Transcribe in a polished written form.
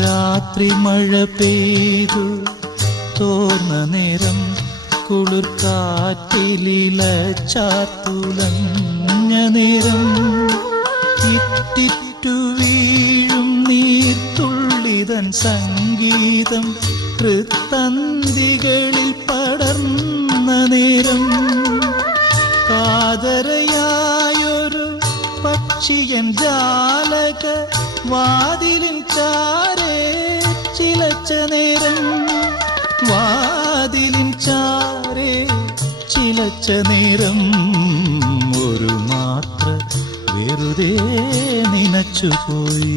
രാത്രി മഴ പെയ്തു തോർന്ന നേരം കുളിർ കാറ്റിലില ചാത്തുലഞ്ഞ നേരം ഇറ്റിറ്റു വീഴും നീർത്തുള്ളിതൻ സംഗീതം ഹൃത്തന്തികളിൽ പടർന്ന നേരം കാതരയായൊരു പക്ഷിയൻ ജാലക വാതിലിൻ ചാരേ ചിലച്ച നേരം വാതിലിൻ ചാരേ ചിലച്ച നേരം ഒരു മാത്ര വെറുതെ നനച്ചുപോയി.